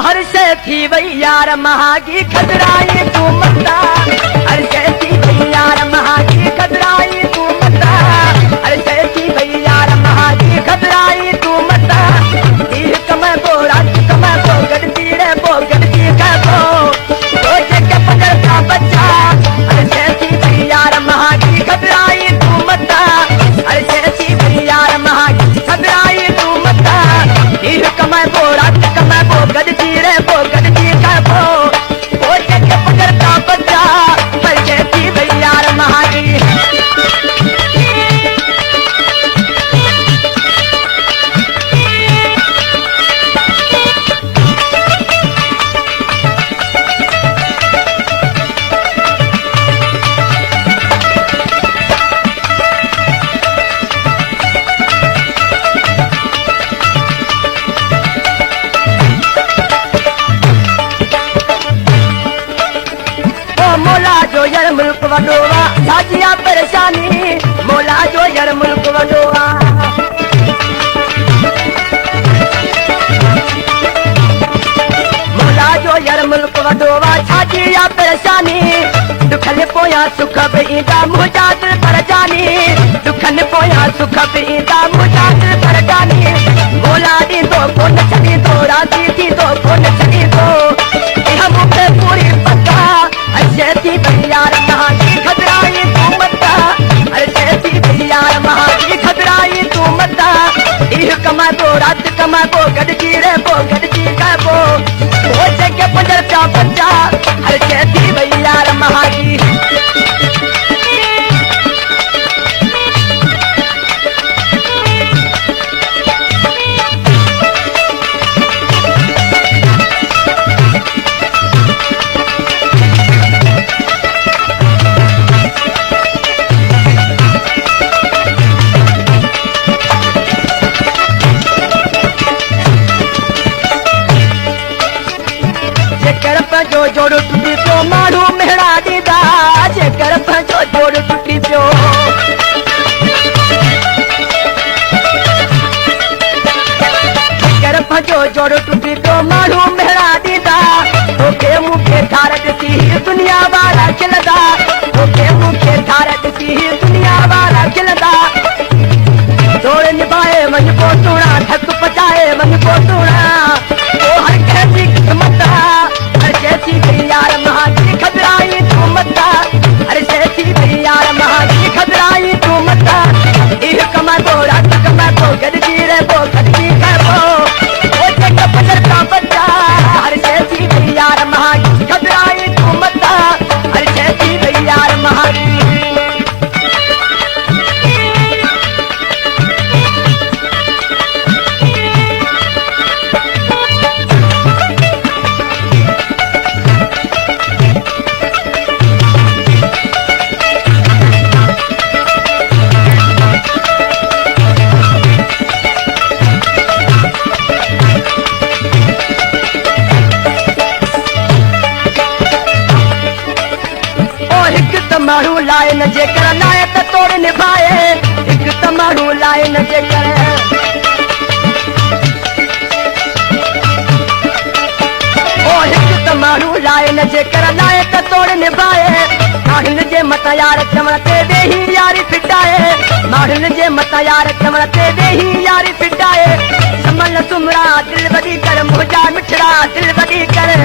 हर से थी वही यार महागी खतराई तू मता, हर से थी वही यार महागी खतराई तू मता, हर से थी वही यार महागी खतराई तू मता। तीर कमै बो रात कमै बो गड़ती रे बो गड़ती का बो रोजे के पकड़ का बच्चा। हर से थी वही यार महागी खतराई तू मता, हर से थी वही यार महागी खतराई तू मता। तीर कमै बो रात कमै बो गड़ती रे बो गड़ती का बो रोजे के पकड़ का बच्चा। हर से थी वही यार महागी। मोला जो यार मुल्क वडोवा साजिया परेशानी, मोला जो यार मुल्क वडोवा। मोला जो यार मुल्क वडोवा साजिया परेशानी, दुखन पोया सुख बीदा मुजाद पर जानी, दुखन पोया सुख बीदा मुजाद पर जानी। मोला दी दो कोन छड़ी दो राती दी दो कोन छड़ी दो हम पे पूरी पक्का। ऐसे थी यार महागी खतराई तू मता, ऐसे थी यार महागी खतराई तू मता। इह कमा बो रात कमा बो गड़जी रे बो गड़जी का बो रोजे के पजर का बच्चा। ऐसे थी यार महागी। जो जोड़ टूटी पियो मारू मेहड़ा दीदा, जेकर जो जोड़ टूटी पियो। जेकर जो जोड़ टूटी पियो मारू मेहड़ा दीदा, ओके मुखे ठारत सी दुनिया वाला खिलदा, ओके मुखे ठारत सी दुनिया वाला खिलदा। जोड़ निभाए मन को सुना थक पचाए मन को सुना ओ हर कैसी किस्मत। जैसी यार महागी खतराई तू मता, अरे जैसी यार महागी खतराई तू मता। इह कमा बो रात कमा बो गड़जी रे बो गड़जी का बो रोजे के पकड़ का बच्चा। अरे जैसी यार महागी खतराई तू मता, अरे जैसी यार महागी। तमारू लाए न जेकर लाए त तोड़ निभाए, एक तमारू लाए न जेकर। ओ एक तमारू लाए न जेकर लाए त तोड़ निभाए। माहिल जे मत यार चमड़ते दे ही यारी फिटाए, माहिल जे मत यार चमड़ते दे ही यारी फिटाए। समल तुमरा दिल बदी कर मुझा मिठड़ा दिल बदी कर।